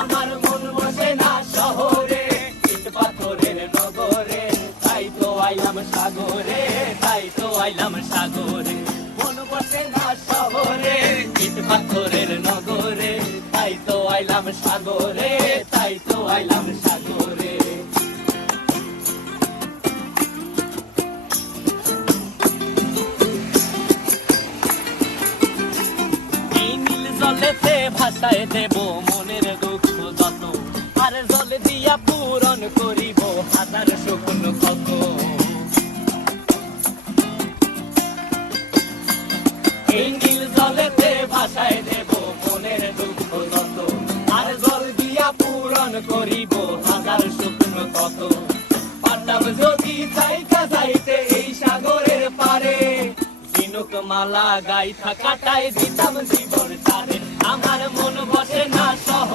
আমার মন বসে না শহরে, ইট পাথরের নগরে, তাই তো আইলাম সাগরে, তাই তো আইলাম সাগরে। মন বসে না শহরে, ইট পাথরের নগরে, তাই তো আইলাম সাগরে, তাই তো আইলাম সাগরে। এই নীল জলেতে ভাসায় দেব মনের দুঃখ যত, আর জল দিয়া পূরণ করিব হাজার স্বপ্ন কত। এই নীল জলেতে ভাসায় দেব মনের দুঃখ যত, আর জল দিয়া পূরণ করিব হাজার স্বপ্ন কত। পারতাম যদি চাইতা যাইতে এই সাগরের পারে, ঝিনুক মালা গাইথা কাটাই দিতাম জীবন তারে। আমার মন বসে না শহরে।